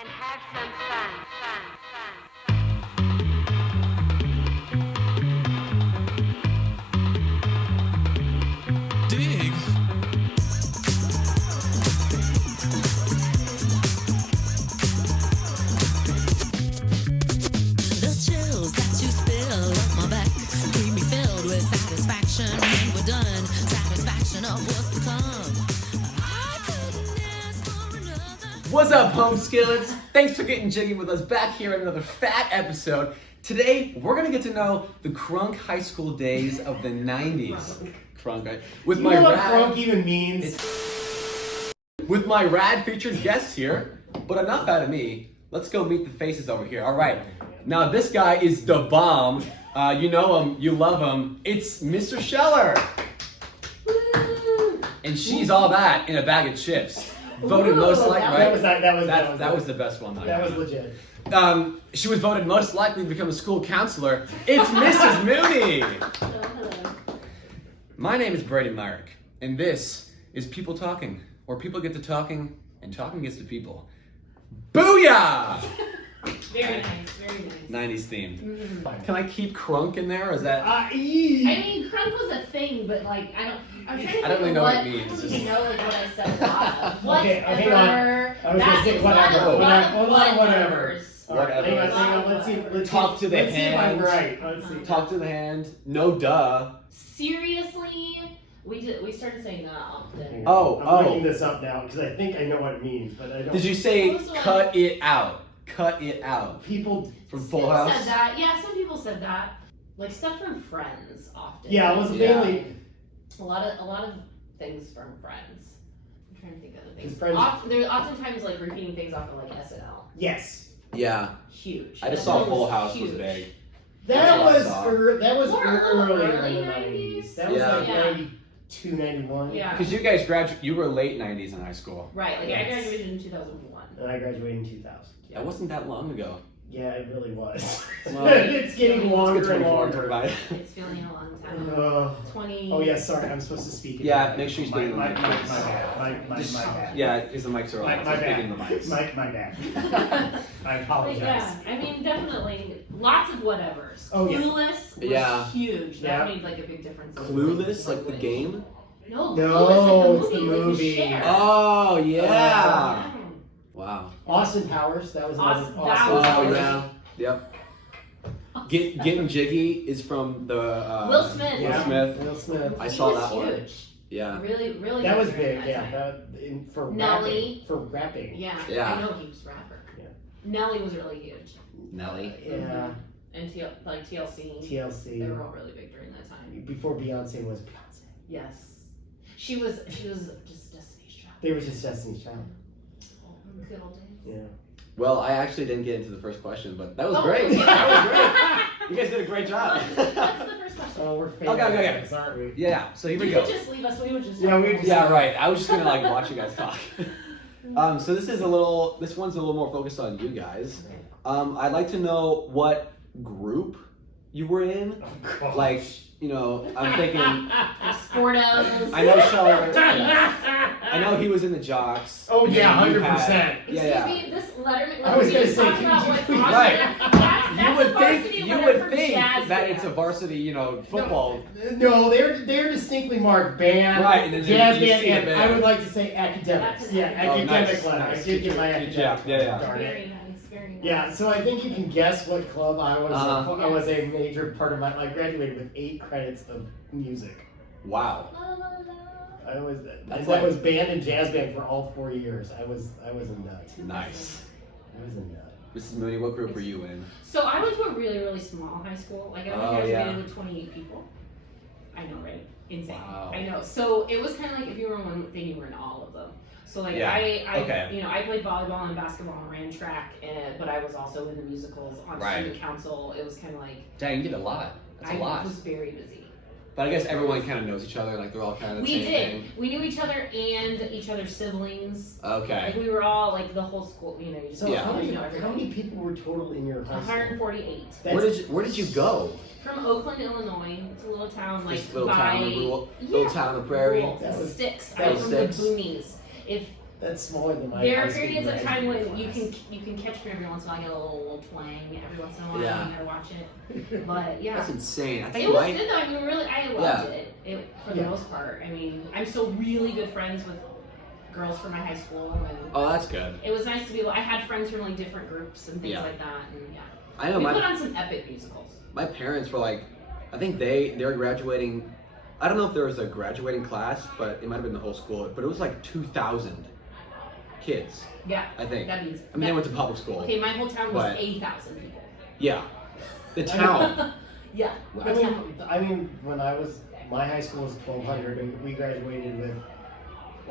and have some fun. Dig. The chills that you spill up my back keep me filled with satisfaction. When we're done, satisfaction of what's to come. I couldn't ask for another. What's up, home skillets? Thanks for getting jiggy with us back here in another fat episode. Today, we're gonna get to know the crunk high school days of the 90s. Crunk, right? With You my know what rad, crunk even means? with my rad featured guests here. But enough out of me. Let's go meet the faces over here. All right. Now this guy is the bomb. You know him, you love him. It's Mr. Scheller. And she's all that in a bag of chips. Voted most likely, right? That was the best one. That was legit. She was voted most likely to become a school counselor. It's Mrs. Mooney. My name is Brady Myrick, and this is People Talking, where people get to talking, and talking gets to people. Booyah! Very nice, very nice. 90s themed. Can I keep crunk in there, or is that... I mean, crunk was a thing, but like, I'm trying to think I don't really know what it means. I don't even know like what I said a lot of. Okay, hang on. Whatever. I was gonna say whatever. Hold on, whatever. Whatever. Hang on. Let's see. Talk to the Let's see if I'm hand. right. Let's see. Talk to the hand. No duh. Seriously, we started saying that often. I'm looking this up now because I think I know what it means, but I don't. Did you say What was the one? cut it out? Cut it out. People? From Some Full people House? said that. Yeah, some people said that. Like stuff from Friends often. Yeah, it was Yeah. mainly. a lot of things from Friends. I'm trying to think of other things. His friends- There's oftentimes like repeating things off of like SNL. Yes. Yeah. Huge. I just That saw was Full House huge. was big. That That's was what I saw. that was Or earlier early in the 90s. 90s. That was Yeah. like Yeah. 92, 91. Yeah. Because you guys you were late 90s in high school. Right, like I Yes. graduated in 2001. And I graduated in 2000. That wasn't that long ago. Yeah, it really was. Well, It's getting longer It's and 24, longer. 25. It's feeling a long time. 20. Oh yeah, sorry, I'm supposed to speak. Yeah, make sure you speak in the my mic. bad. My Just- bad. Yeah, because the mics are on. My so speak bad. in the mics. My bad. I But apologize. yeah, I mean, definitely lots of whatevers. Oh, yeah. Clueless was Yeah. huge. Yeah. That made like a big difference. Clueless, like the game? No, No, Clueless, it's like the the movie. movie. With Cher. Oh, yeah. Yeah. Wow. Austin Powers, that was another Austin- that Austin was- Powers. Oh, yeah. Yep. Getting Jiggy is from the... Will Smith. Will Yeah. Smith. Will Smith. I He saw was that one. huge. Yeah. Really, really. That was big during big, that yeah. time. For Nelly. rapping. For rapping. Yeah. Yeah. I know he was a rapper. Yeah. Nelly was really huge. Nelly. Yeah. And like TLC. TLC. They were all really big during that time. Before Beyonce was Beyonce. Yes. She was just Destiny's Child. They were just Destiny's Child. Good old days. Yeah. Well, I actually didn't get into the first question, but that was Oh, great. okay. That was great. You guys did a great job. What's the first question? Oh, we're fans, Okay. aren't we? Yeah, so here we You go. could just leave us. We would just. Yeah, we just- Yeah, right. I was just gonna like watch you guys talk. So this one's a little more focused on you guys. I'd like to know what group you were in. Oh, gosh. Like, you know, I'm thinking. Sportos. I know Scheller. I know he was in the Jocks. Oh yeah, You 100%. had- Excuse Yeah. me, this Letterman. I was we gonna just say, talked could about you what's please- on Right. there. That's You a would varsity think letter for that jazz it's a band. varsity, you know, football. No, they're distinctly marked band, Right, and then jazz you band, see the and band. I would like to say academics. That's an Yeah, academic. academic Nice, letter. nice. I did get my Good academic. job. Yeah. Darn it. Very nice, very nice. Yeah, so I think you can guess what club I was. Uh-huh. I was a major part of I graduated with 8 credits of music. Wow. La, la, la. I was That's that like- was band and jazz band for all 4 years. I was a nut. Nice. I was a nut. Mrs. Mooney, what group were you in? So I went to a really, really small high school. Like I Oh, only graduated yeah. with 28 people. I know, right? Insane. Wow. I know. So it was kind of like if you were in one thing, you were in all of them. So like Yeah. I Okay. you know, I played volleyball and basketball and ran track, but I was also in the musicals on Right. student council. It was kind of like Dang, you did a lot. That's a I lot. was very busy. But I guess everyone kind of knows each other. Like they're all kind of the We same did. thing. We knew each other and each other's siblings. Okay. Like we were all like the whole school. You know, you just So Yeah. how many know everybody. how many people were total in your high school? 148. Where did you go? From Oakland, Illinois. It's a little town like Just little by town, little town on the prairie. rural That was- sticks. that I'm was from sticks. the boonies. If That's smaller than my There high are school periods of time when graduation you can catch me every once in a while. I get a little twang every once in a while. Yeah. And you gotta watch it. But yeah. That's insane. I think It was good though. I mean, really, I loved it for the Yeah. most part. I mean, I'm still really good friends with girls from my high school, and Oh, that's good. it was nice to be. I had friends from like different groups and things Yeah. like that, and yeah. I know We put on some epic musicals. my parents were like, I think they're graduating. I don't know if there was a graduating class, but it might have been the whole school. But it was like 2,000 kids. Yeah, I think. that means. I mean, they went to public school. Okay, my whole town was But- 8,000 people. Yeah, the town. Yeah. I mean, when my high school was 1,200, and we graduated with,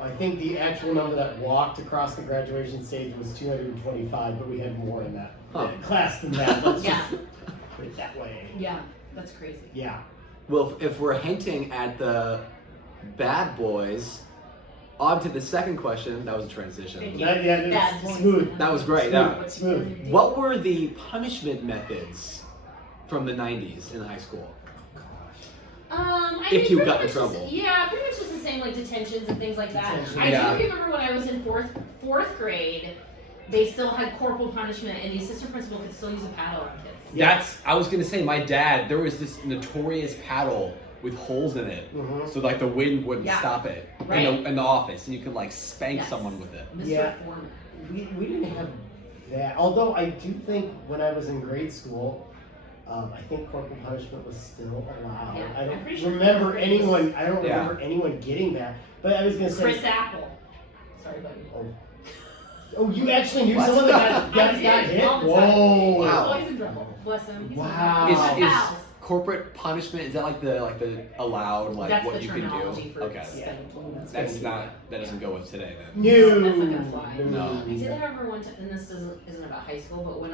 I think the actual number that walked across the graduation stage was 225, but we had more in that class than that. Let's Yeah. just put it that way. Yeah, that's crazy. Yeah. Well, if we're hinting at the bad boys, on to the second question. That was a transition. Thank you. That's Bad boys. smooth. That was great. Smooth. What were the punishment methods from the 90s in high school? I If mean, you pretty got in much trouble. just- yeah, pretty much just the same, like detentions and things like that. Detention. I Yeah. do remember when I was in fourth grade, they still had corporal punishment, and the assistant principal could still use a paddle on kids. I was gonna say, my dad, there was this notorious paddle with holes in it. Mhm. So like the wind wouldn't Yeah. stop it Right. in the office, and you could like spank Yes. someone with it. Mr. Yeah. Foreman. We didn't have that. Although I do think when I was in grade school, I think corporal punishment was still allowed. Yeah, I I'm don't pretty sure remember grades- anyone. I don't Yeah. remember anyone getting that. But I was gonna say. Chris Apple. Sorry, buddy. Oh, you actually knew What? someone that got I got did, hit? all the time. Whoa! He's Wow. always in trouble. Bless him. He's Wow. in trouble. Is Pals. corporate punishment, is that like the allowed, like That's what the you can terminology do? for Okay. spending. That doesn't go with today then. No. That's not gonna fly. No. I did have one time, and this isn't about high school, but when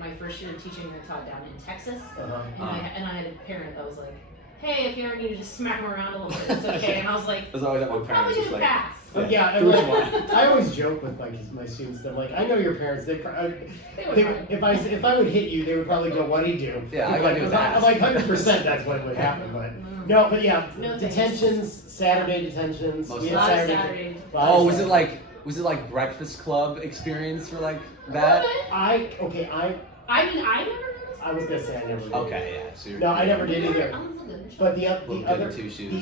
my first year of teaching, I taught down in Texas, Uh-huh. and I had a parent that was like, "Hey, if you ever need to just smack him around a little bit, it's okay." And I was like, There's always that "We're one probably parent just gonna like, pass." But yeah, do what and you like, want. I always joke with like my students. They're like, I know your parents. They were They, fine. if I would hit you, they would probably go, "What'd he do?" Yeah, I I'm gotta like, do I'm that. like 100% that's what would happen. But no, but yeah, No, detentions, Saturday detentions. Most We A had lot of Saturday. Saturdays. Oh, was it like Breakfast Club experience for like A that? little bit. I I mean, I never noticed. I was gonna say I never did. Okay, yeah. So you're, No, I never did either. I was looking. But the Little other goody two-shoes.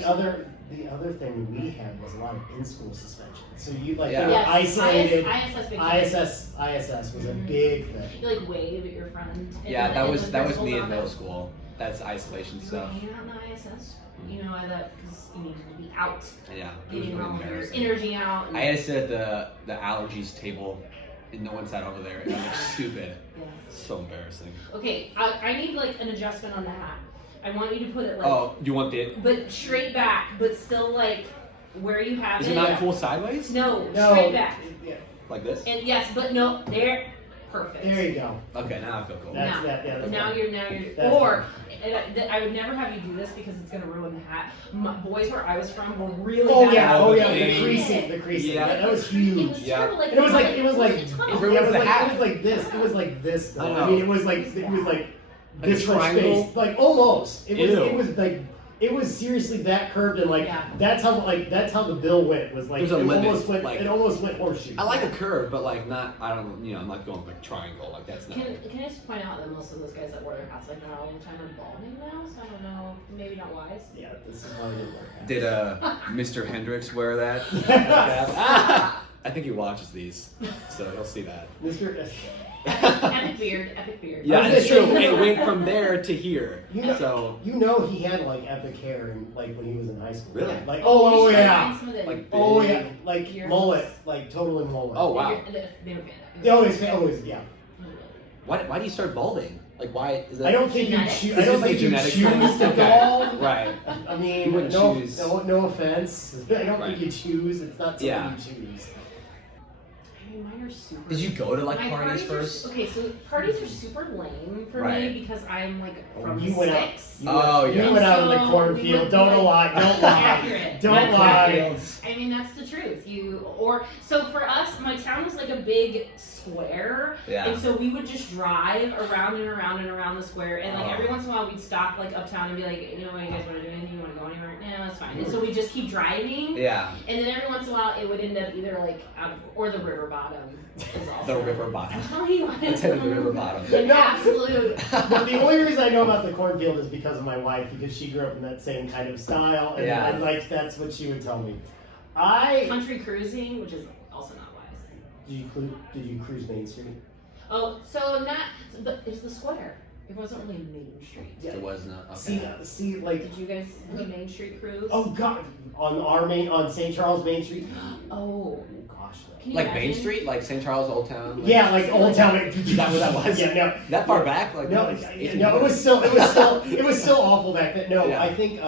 the other thing we had was a lot of in-school suspension. So you like Yeah. they were Yes, isolated. ISS big time. ISS was a big thing. You like wave at your friend. and yeah, the- that and was the me principal's in on middle it. school. That's isolation You stuff. hang out in the ISS. You know why that? Because you needed to be out, Yeah, it was getting really all your embarrassing. energy out. And, I had to sit at the allergies table, and no one sat over there. It looked stupid. yeah. So embarrassing. Okay, I need like an adjustment on the hat. I want you to put it like, Oh, you want the? but straight back, but still like where you have Is it. it not cool sideways? No, No, straight back. yeah, Like this? And yes, but no, there, perfect. there you go. Okay, now I feel cool. That's now, that. Yeah, that's now fine. you're That's or and I would never have you do this because it's gonna ruin the hat. Boys where I was from were really Oh bad yeah, about oh it. yeah, thing. the creasing. Yeah. That was It huge. was Yeah. terrible. Like, And it was like a tunnel. It ruins the hat. It was like this. It was like this. Though. I know. I mean, it was like Like this a much triangle? space. Like almost. It Ew. was like it was seriously that curved and like Yeah. that's how the bill went was like There's a it limit, almost went like- it almost went horseshoe. I like a curve, but like not. I don't. I'm not going like triangle. Like that's not. Can I just point out that most of those guys that wear their hats like that all the time are balding now, so I don't know, maybe not wise. Yeah, this is why it didn't work out. Did Mr. Hendricks wear that? I think he watches these, so he'll see that. Mr. Epic beard, epic beard. Yeah, I was that's gonna true. say- It went from there to here. You know, So you know he had like epic hair and like when he was in high school. Really? Like You oh should yeah. find some of the- like Oh big- yeah, like Earrings. mullet, like totally mullet. Oh wow. They were good. They always, yeah. Why do you start balding? Like why is that? I don't think you Genetics. choose. It's I don't just like think you genetic choose thing. to Okay. bald. Right. I You mean, wouldn't no, choose. no offense. I don't Right. think you choose. It's not something Yeah. you choose. I mean, mine are super. Did you go to like My parties are first? okay, so parties are super lame for Right. me because I'm like Oh, from you went out. six. Oh, yeah. You went out in the So, we cornfield. went Don't like- lie. Don't lie. Accurate. Don't That's lie. accurate. I mean, that's the truth. So for us, my town was like a big square. Yeah. And so we would just drive around and around and around the square. And like every once in a while we'd stop like uptown and be like, you know, you guys want to do anything? You want to go anywhere? No, that's fine. And so we just keep driving. Yeah. And then every once in a while it would end up either like or the river bottom. Is also The river bottom. I'm telling you, Let's head to the river bottom. An absolute. But the only reason I know about the cornfield is because of my wife, because she grew up in that same kind of style, and Yeah. like that's what she would tell me. I Country cruising, which is also not wise. did you cruise Main Street? Oh, so not, but it was the square. It wasn't really Main Street. Yeah. It was not. Okay. See, like, Did you guys have a Main Street cruise? oh god, on St. Charles Main Street. Oh, Gosh, can you Like imagine? Main Street, like St. Charles, Old Town. yeah, like Old Town. Is that what that was? Yeah, no. That far back, like No, that was no, it was still awful back then. No, Yeah. I think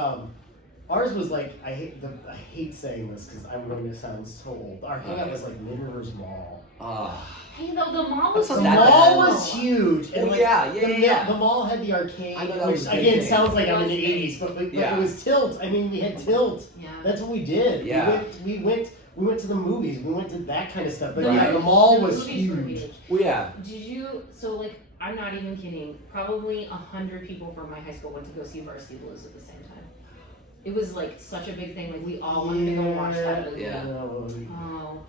ours was like I hate saying this because I'm going to sound so old. Our hangout was like Mid Rivers Mall. Hey, the mall was That's The not that mall bad. was huge. And Oh, like, yeah. The mall had the arcade, I know that which was a big again thing. sounds like It I'm in was the big. 80s, but Yeah. it was Tilt. I mean, we had Tilt. Yeah. That's what we did. Yeah. We went to the movies. We went to that kind of stuff. But The yeah, Right. the mall the was movies were huge. Well, yeah. Did you, so like, I'm not even kidding, probably 100 people from my high school went to go see Varsity Blues at the same time. It was like such a big thing, like we all wanted to go watch that movie. Yeah. Oh,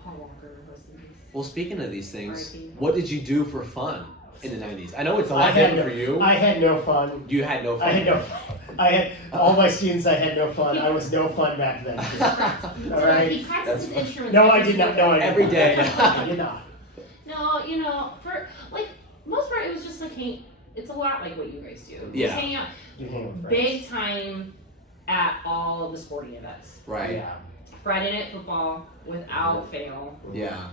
Paul Walker, rest in peace. Well, speaking of these things, R.I.P. what did you do for fun in the 90s? I know it's a I lot had different for you. I had no fun. You had no fun. I had no fun. I had all my students. I had no fun. I was no fun back then. All So right. he practiced his instruments. No, I did not. No, I did Every not. day. I did not. No, you know, for like most part, it was just like it's a lot like what you guys do. Yeah. Just hang out, You hang with friends. big time at all of the sporting events. Right. Yeah. Friday night football without fail. Yeah.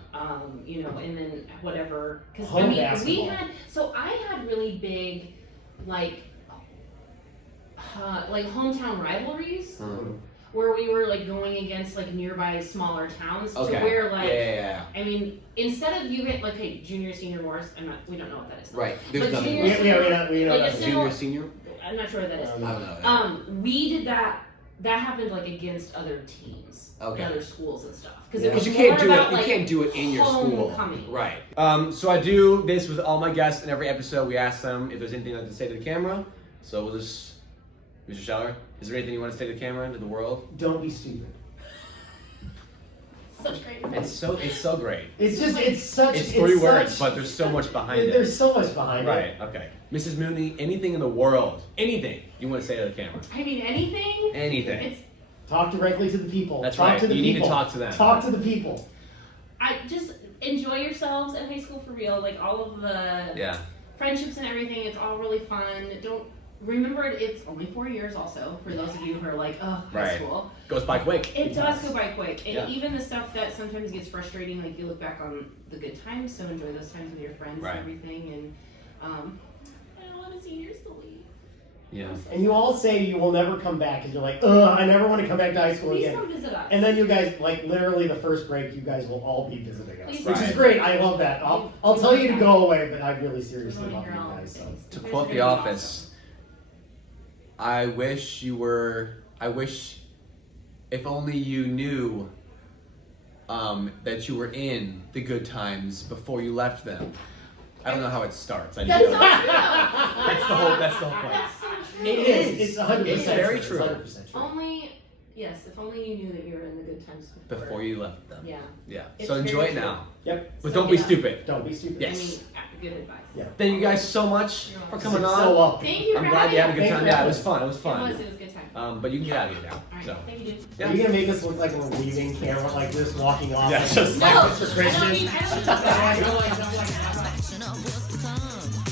You know, and then whatever. Because Home I mean, basketball. I had really big, like hometown rivalries Mhm. where we were like going against like nearby smaller towns Okay. to where like. yeah. I mean, instead of you get like, hey, junior, senior wars. We don't know what that is. Right. But There's nothing. junior- We know Like, that. it's Junior, senior? I'm not sure what that is. I don't know. We did that. That happened like against other teams, Okay. other schools and stuff. Because Yeah. it was Because you can't more do about, it. You like, can't do it in your school. homecoming. Right. So I do this with all my guests in every episode. We ask them if there's anything they'd like to say to the camera. So we'll just, Mr. Scheller, is there anything you want to say to the camera, to the world? Don't be stupid. Such great. It's so great. It's just It's 3 words, but there's so much behind it. There's so much behind it. Right. Okay. Mrs. Mooney, anything in the world, anything you want to say to the camera? I mean, anything. Anything. It's. Talk directly to the people. That's talk right. To the You need to people. talk to them. Talk to the people. I just enjoy yourselves in high school for real. Like all of the Yeah. friendships and everything. It's all really fun. Don't remember it's only 4 years. Also, for those of you who are like, oh, high Right. school. Goes by quick. It does go by quick, and Yeah. even the stuff that sometimes gets frustrating, like you look back on the good times, so enjoy those times with your friends Right. and everything. And I don't want to see yours to leave. Yeah. And you all say you will never come back, and you're like, ugh, I never want to come back to high school Please again. come visit us. And then you guys, like literally the first break, you guys will all be visiting us, Please which Right. is great. I love that. I'll tell you to go away, but I really seriously We love wanna you hear all the guys. So. things. To You guys quote are The gonna be Office, I wish if only you knew that you were in the good times before you left them. I don't know how it starts. I just That's know. so true. That's the whole point. That's so true. It is. It's 100%. It's very It's true. 100% true. If only you knew that you were in the good times Before you left them. Yeah. Yeah. It's So enjoy very it true. now. Yep. But So, don't be yeah. stupid. Don't be stupid. Yes. I mean, good advice. Yeah. Thank you guys so much for coming So on. welcome. Thank you. I'm for glad you had a having good Thanks time. for Yeah, it having was us. fun. It was me. fun. It was a good time. But you can get out of here now. All right. So. Thank you, dude. Yeah. Are you gonna make us look like we're leaving camera like this, walking off? Yeah, like, just like No, Mr. Christian? I don't need that. Satisfaction of what's to come.